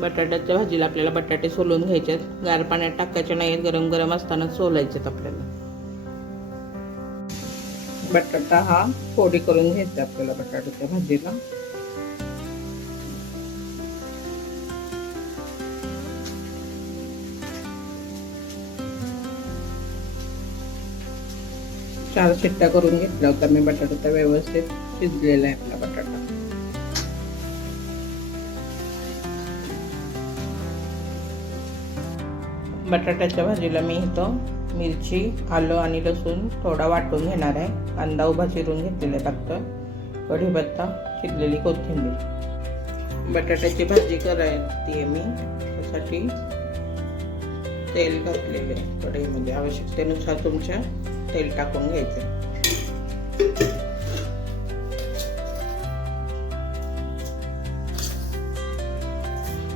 बटाट्याच्या भाजीला आपल्याला बटाटे सोलून घ्यायचे आहेत. गार पाण्यात टाकायचे नाहीत, गरम गरम असताना सोलायचे आपल्याला. बटाटा हा फोडी करून घ्यायचा आपल्याला बटाट्याच्या भाजीला. चार शिट्ट्या करून घेतल्या होत्या मी. बटाटा व्यवस्थित शिजलेला आहे आपला बटाटा. बटाट्याच्या भाजीला मी इथं मिरची, आलं आणि लसूण थोडा वाटून घेणार आहे. कांदा उभा चिरून घेतलेला टाकतं, कढीपत्ता, चिरलेली कोथिंबीर. बटाट्याची भाजी करायची आहे मी, त्यासाठी तेल घातलेले कढईमध्ये. आवश्यकतेनुसार तुमच्या तेल टाकून घ्यायचे.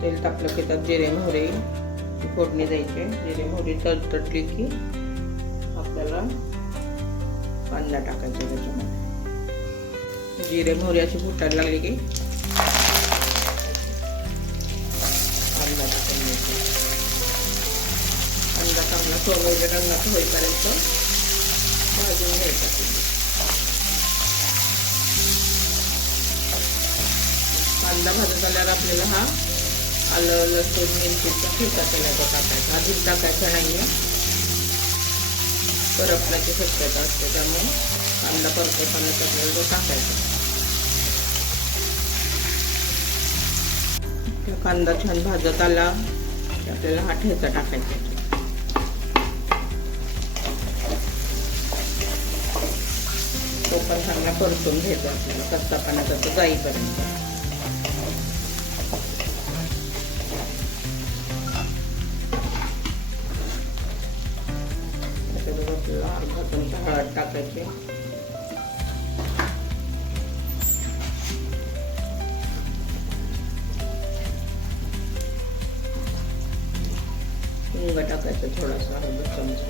तेल टाकलं की त्यात जिरे मोहरी फोडणी द्यायचे. जिरे मोहरी तडतडली की आपल्याला कांदा टाकायचा त्याच्यामध्ये. जिरे मोहरी अशी फुटायला लागली की कांदा टाकून द्यायचा. कांदा चांगला सोनेरी रंगाचा होईपर्यंत भाजून घ्यायचा. कांदा भाजत आल्यावर आपल्याला हा आलं लसूण मिरचीचा ठेचा केल्याचा टाकायचा. आधीच टाकायचा नाहीये, करपण्याची शक्यता असते, त्यामुळे कांदा परततानाच आपल्याला तो टाकायचा. कांदा छान भाजत आला की आपल्याला हा ठेचा टाकायचा. तो पण चांगला परतून घ्यायचा आपल्याला, कच्चा पाण्याचा जाईपर्यंत. अर्धा चमचा हळद टाकायची. हिंग टाकायचं थोडासा, अर्धा चमचा.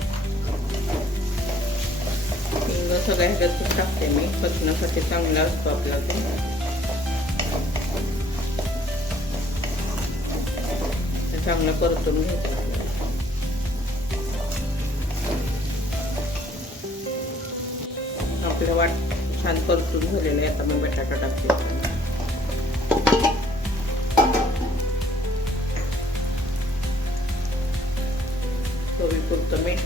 हिंग सगळ्या ह्याच्यातच टाकते मी, पचनासाठी चांगला असतो आपला ते. चांगलं परतून घ्यायचं. आपलं वाट छान परतून झालेलं आहे. आता मी बटाटा टाकते. चवीपुरतं मीठ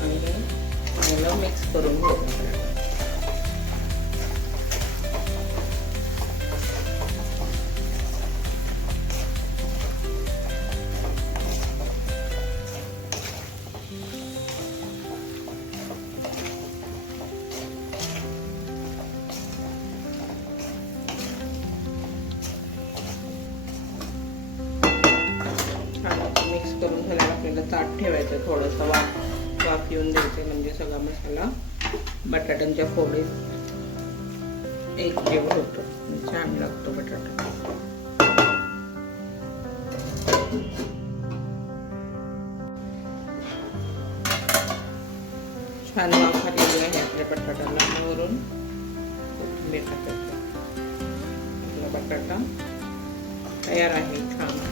आणि चांगलं मिक्स करून घ्यायचं. मिक्स करून झाल्यावर आपल्याला ताट ठेवायचं. थोडंसं वाफ येऊन द्यायचे, म्हणजे सगळा मसाला बटाट्यांच्या फोडीत एकजीव होतो. छान लागतो बटाटा. छान वाफ आलेली आहे आपल्या बटाट्याला. वरून कोथिंबीर टाकायचं. आपला बटाटा तयार आहे छान.